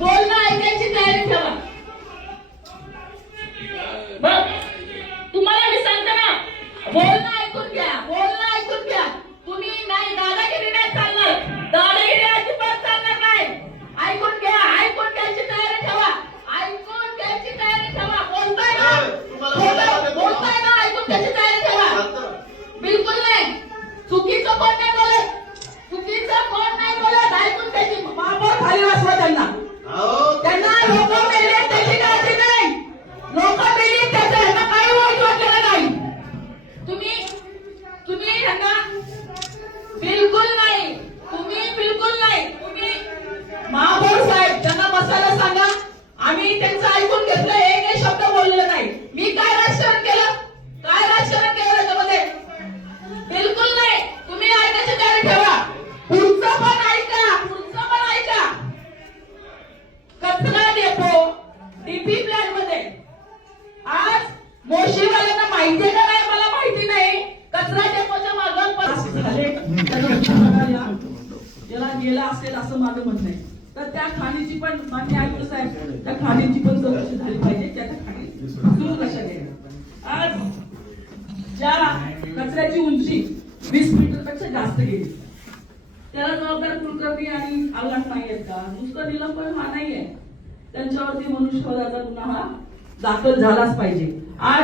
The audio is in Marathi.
बोलणं ऐकायची तयारी ठेवा. बघ तुम्हाला मी सांगते ना, बोलणं ऐकून घ्या, बोलणं ऐकून घ्या. तुम्ही नाही दादागिरी नाही चालणार, दादागिरी अजिबात चालणार नाही. ऐकून घ्या, ऐकून घ्यायची तयारी ठेवा, ऐकून घ्यायची तयारी ठेवा. बोलताय ना, बोलताय ना, ऐकून घ्यायची तयारी ठेवा. बिलकुल नाही, चुकीचं कोण नाही बोलत, चुकीचं कोण नाही बोलत. ऐकून घ्यायची. महापौर खाली बसवा त्यांना, त्यांना लोक मेले त्याची काळजी नाही, लोक मेली त्याचं काही वाईट वाटलं नाही. तुम्ही तुम्ही यांना बिलकुल नाही, तुम्ही बिलकुल नाही. तुम्ही महापौर साहेब त्यांना बसायला सांगा. आम्ही त्यांचं ऐकून घेतलं, एकही शब्द बोललेला नाही. मी काय राजकारण केलं, काय राजकारण केलं त्याच्यामध्ये? बिलकुल नाही. तुम्ही ऐकायची तयारी ठेवा. पुढचं पण ऐका, पुढचं पण ऐका. कचरा डेपो डीपी प्लॅन मध्ये आज मोशीवाल्यांना माहिती आहे का नाही मला माहिती नाही. कचरा डेपोच्या मागं याला गेला असेल असं माझं म्हणणं आहे. तर त्या खाणीची पण मान्य आयुक्त साहेब, त्या खाणीची पण चौकशी झाली पाहिजे. त्या खाणी सुरू कशा गेल्या. आज ज्या कचऱ्याची उंची 20 मीटरपेक्षा जास्त गेली, त्याला जबाबदार कुलकर्णी आणि आव्हान नाही आहेत का? नुसतं निलंबन हा नाहीये, त्यांच्यावरती मनुष्यवधाचा गुन्हा हा दाखल झालाच पाहिजे. आज